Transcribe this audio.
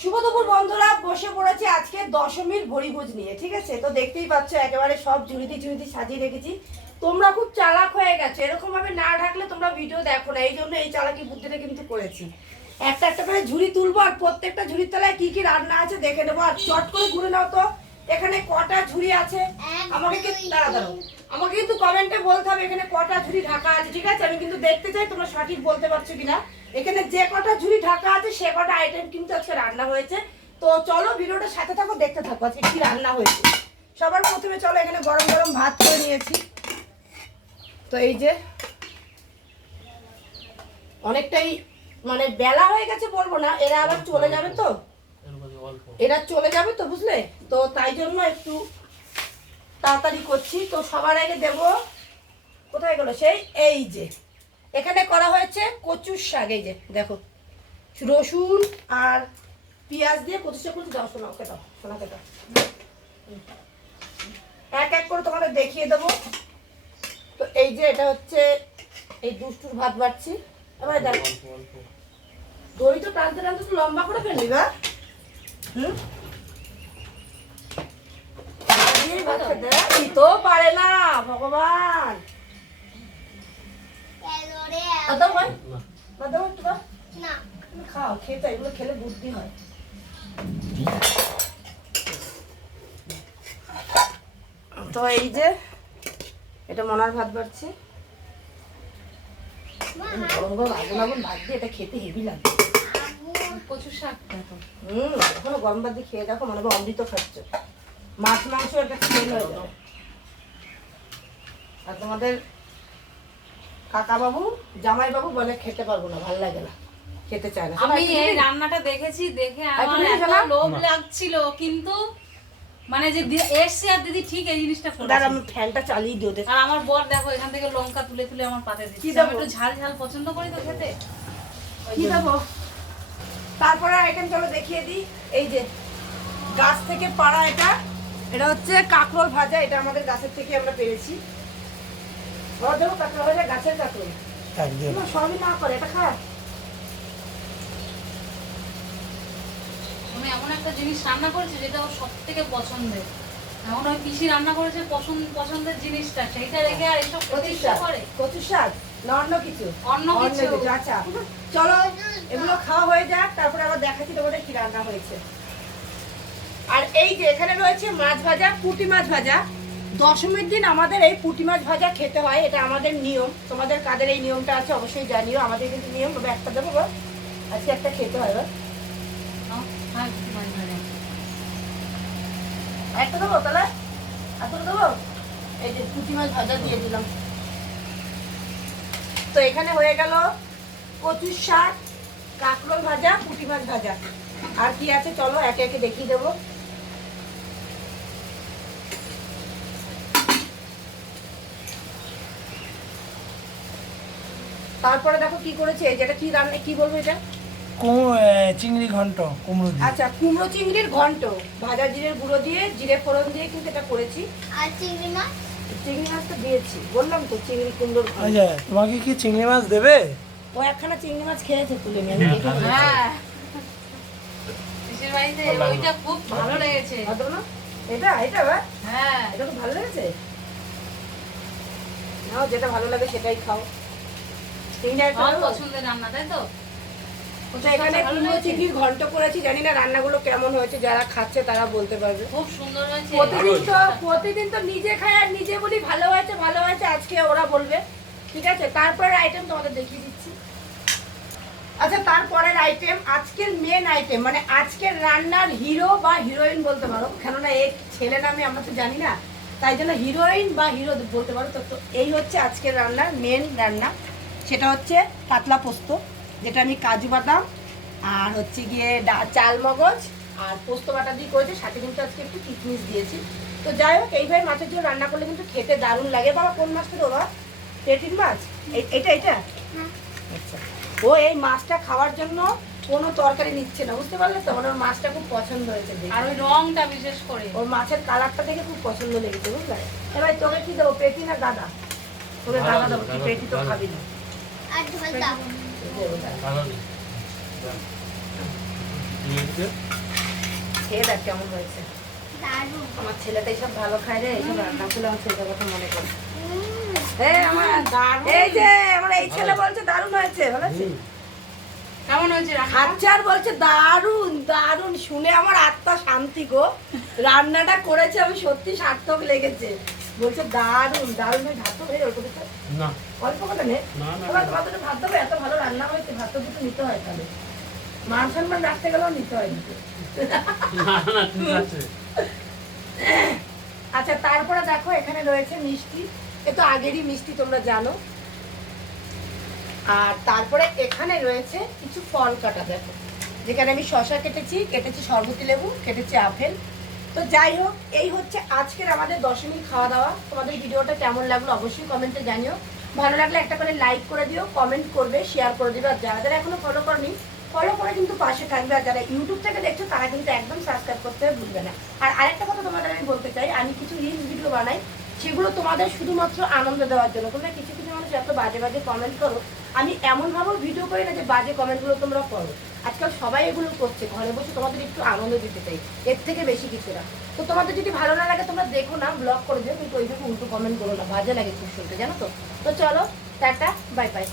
শুভ দুপুর বন্ধুরা বসে পড়েছি আজকে দশমীর ভরিভোজ নিয়ে ঠিক আছে? তো দেখতেই পাচ্ছ একেবারে সব ঝুড়িতে ঝুড়িতে সাজিয়ে রেখেছি। তোমরা খুব চালাক হয়ে গেছো এরকম ভাবে না ঢাকলে তোমরা ভিডিও দেখো না এই জন্য এই চালাকি বুদ্ধিটা কিন্তু করেছি। একটা একটা করে ঝুড়ি তুলবো আর প্রত্যেকটা ঝুড়ির তলায় কি কি রান্না আছে দেখে নেব আর চট করে ঘুরে নাও তো এখানে কটা ঝুড়ি আছে? আমাকে কিন্তু দাঁড়া আমাকে কিন্তু কমেন্টে বলতে হবে এখানে কটা ঝুড়ি ঢাকা আছে ঠিক আছে? আমি কিন্তু দেখতে চাই তোমরা সঠিক বলতে পারছ কিনা। এখানে যে কটা ঝুড়ি ঢাকা আছে, সে কটা আইটেম কিন্তু আজকে রান্না হয়েছে। তো চলো ভিডিওটা সাথে থাকো, দেখতে থাকো আজকে কি রান্না হয়েছে। সবার প্রথমে চলো এখানে গরম গরম ভাত করে নিয়েছি। তো এই যে, অনেকটাই মানে বেলা হয়ে গেছে বলব না, এরা আবার চলে যাবে তো। এরা চলে যাবে তো, বুঝলে? তো তাই জন্য একটু তাড়াতাড়ি করছি। তো সবার আগে দেব, কোথায় গেল? সেই, এই যে। এখানে করা হয়েছে কচুর শাক, এই যে, দেখো। রসুন আর পেঁয়াজ দিয়ে কচু শাক করতে দাও শোনা ওকে দাও শোনাকে দাও এক এক করে তোমাদের দেখিয়ে দেবো। তো এই যে, এটা হচ্ছে এই দুষ্টুর ভাত বাড়ছি। এবার দেখো। দড়ি তো টানতে টানতে তো লম্বা করে ফেললি, বা? হুম? দিতেও পারে না, ভগবান। দাদা ভাই দাদা ভাই তোমার না। খাও খেতে এগুলো খেলে বুদ্ধি হয়। তো এই যে এটা মনার ভাত বাড়ছি। গরম গরম আগুন আগুন ভাত দিয়ে এটা খেতে হেভি লাগে। কচু শাকটা তো হুম এখনও গরম ভাত দিয়ে খেয়ে দেখো মনে হবে অমৃত খাচ্ছ। মাছ মাংস একটা খেয়ে হয়ে যাবে। আর তোমাদের কাকা বাবু জামাই বাবু বলে খেতে পারব না ভালো লাগে না। খেতে চায় না। আমি এই রান্নাটা দেখেছি দেখে আমার এত লোভ লাগছিল কিন্তু মানে যে এসছি আর দিদি ঠিক এই জিনিসটা দাঁড়া আমি ফ্যানটা চালিয়ে দিও দেখ আর আমার বর দেখো এখান থেকে লঙ্কা তুলে তুলে আমার পাতে কি দিচ্ছে দেবো? আমি একটু ঝাল ঝাল পছন্দ করি তো খেতে। কি। দেবো? তারপরে আইটেম চলো দেখিয়ে দিই। এই যে গাছ থেকে পাড়া এটা। এটা হচ্ছে কাঁকরোল ভাজা এটা আমাদের গাছের থেকে আমরা পেরেছি। বড় দেবো কাঁকরোল গাছের কাঁকরোল একদম। সবই না করে এটা খা আমি এমন একটা জিনিস রান্না করেছি যেটা ওর সব থেকে পছন্দের। এমন ওই পিসি রান্না করেছে পছন্দ পছন্দের জিনিসটা সেইটা রেখে আর এসব শাক করে? না অন্য কিছু। অন্য কিছু আচ্ছা। চলো এগুলো খাওয়া হয়ে যাক তারপরে আবার দেখাচ্ছি তোমাদের কি রান্না হয়েছে। আর এই যে এখানে রয়েছে মাছ ভাজা পুঁটি মাছ ভাজা। দশমীর দিন আমাদের এই পুঁটি মাছ ভাজা খেতে হয় এটা আমাদের নিয়ম। তোমাদের কাদের এই নিয়মটা আছে অবশ্যই জানিও আমাদের কিন্তু নিয়ম তবে একটা দেবো। আজকে একটা খেতে হয় মাছ ভাজা। একটা দেবো তাহলে? এতটা দেবো? এই যে পুঁটি মাছ ভাজা দিয়ে দিলাম। তো এখানে হয়ে গেল কচুর শাক কাঁকরোল ভাজা পুঁটি মাছ ভাজা। আর কি আছে? চলো একে একে দেখিয়ে দেবো। তারপরে দেখো কি করেছে এই যেটা কি রান্না কি বলব এটা? কুমড়ো চিংড়ি ঘন্ট কুমড়ো আচ্ছা কুমড়ো চিংড়ির ঘন্ট। ভাজা জিরের গুঁড়ো দিয়ে জিরে ফোড়ন দিয়ে কিন্তু এটা করেছি। আর চিংড়ি মাছ? চিংড়ি মাছ তো দিয়েছি। বললাম তো চিংড়ি কুমড়োর আচ্ছা তোমাকে কি চিংড়ি মাছ দেবে? ও একখানা চিংড়ি মাছ খেয়েছে তুলে নিয়ে। আমি দেখে হ্যাঁ। পিসির ওইটা খুব ভালো লেগেছে। ভালো না? এটা এটা বা হ্যাঁ। এটা তো ভালো লেগেছে? নাও যেটা ভালো লাগে সেটাই খাও চিংড়ি একটা আমার দেবো? পছন্দের রান্না তাই তো? তো এখানে কুমড়ো চিংড়ির ঘন্ট করেছি জানি না রান্নাগুলো কেমন হয়েছে যারা খাচ্ছে তারা বলতে পারবে। খুব সুন্দর হয়েছে। প্রতিদিন তো প্রতিদিন তো নিজে খাই আর নিজে বলি ভালো হয়েছে ভালো হয়েছে আজকে ওরা বলবে। ঠিক আছে? তারপরের আইটেম তোমাদের দেখিয়ে দিচ্ছি। আচ্ছা তারপরের আইটেম আজকের মেন আইটেম মানে আজকের রান্নার হিরো বা হিরোইন বলতে পারো। কেননা এই ছেলে নামে আমরা তো জানি না তাই জন্য হিরোইন বা হিরো বলতে পারো। তো এই হচ্ছে আজকের রান্নার মেন রান্না। সেটা হচ্ছে পাতলা পোস্ত যেটা আমি কাজু বাদাম আর হচ্ছে গিয়ে ডা- চাল মগজ আর পোস্ত বাটা দিয়ে করেছে। সাথে কিন্তু আজকে একটু কিচমিচ দিয়েছি। তো যাই হোক এইভাবে মাছের জন্য রান্না করলে কিন্তু খেতে দারুণ লাগে। বাবা কোন মাছটা বাবা? পেটির মাছ? এটা এটা? হ্যাঁ। আচ্ছা। ও এই মাছটা খাওয়ার জন্য কোনো তরকারি নিচ্ছে না বুঝতে পারলে তো? মানে ওর মাছটা খুব পছন্দ হয়েছে আর ওই রংটা বিশেষ করে। ওর মাছের কালারটা দেখে খুব পছন্দ লেগেছে বুঝলে? এবার তোকে কি দেবো? পেটি না দাদা তোকে দাদা দেবো তুই পেটি তো খাবি না। খেয়ে দেখ কেমন হয়েছে। দারুণ আমার ছেলেটা এইসব ভালো খায় রে এইসব রান্নাগুলো আমার ছেলেটার কথা মনে করে এই যে আমার এই ছেলে বলছে দারুণ হয়েছে কেমন হয়েছে রান্না? বলছে দারুণ দারুণ। শুনে আমার আত্মা শান্তি গো। রান্নাটা করেছে আমি সত্যি সার্থক লেগেছে। বলছে দারুণ দারুণ ওই ভাত হয়ে কিছু না। অল্প করে নে। না, না, তোমার তোমার দুটো ভাত দেবে এত ভালো রান্না হয়েছে ভাত তো দুটো নিতে হয় তাহলে। মান সম্মান রাখতে গেলেও নিতে হয় নিতে না না ঠিক আছে। আচ্ছা তারপরে দেখো এখানে রয়েছে মিষ্টি। এ তো আগেরই মিষ্টি তোমরা জানো। আর তারপরে এখানে রয়েছে কিছু ফল কাটা দেখো। যেখানে আমি শশা কেটেছি কেটেছি সরবতি লেবু কেটেছি আপেল। তো যাই হোক, এই হচ্ছে আজকের আমাদের দশমীর খাওয়া দাওয়া তোমাদের ভিডিওটা কেমন লাগল অবশ্যই কমেন্টে জানিও। ভালো লাগলে একটা করে লাইক করে দিও, কমেন্ট করবে শেয়ার করে দিবে। আর যারা যারা এখনও ফলো করনি ফলো করে কিন্তু পাশে থাকবে। আর যারা ইউটিউব থেকে দেখছ, তারা কিন্তু একদম সাবস্ক্রাইব করতে ভুলবে না। আর আরেকটা কথা তোমাদের আমি বলতে চাই, আমি কিছু রিলস ভিডিও বানাই, সেগুলো তোমাদের শুধুমাত্র আনন্দ দেওয়ার জন্য। তোমরা কিছু কিছু মানুষ এত বাজে বাজে কমেন্ট করো, আমি এমনভাবেও ভিডিও করি না যে বাজে কমেন্টগুলো তোমরা করো। আজকাল সবাই এগুলো করছে, ঘরে বসে তোমাদের একটু আনন্দ দিতে চাই, এর থেকে বেশি কিছু না। তো তোমাদের যদি ভালো না লাগে, তোমরা দেখো না ব্লগ করে দিও, কিন্তু ওইভাবে উল্টো কমেন্ট করো না, বাজে লাগে খুব শুনতে, জানো তো? তো চলো, টাটা বাই বাই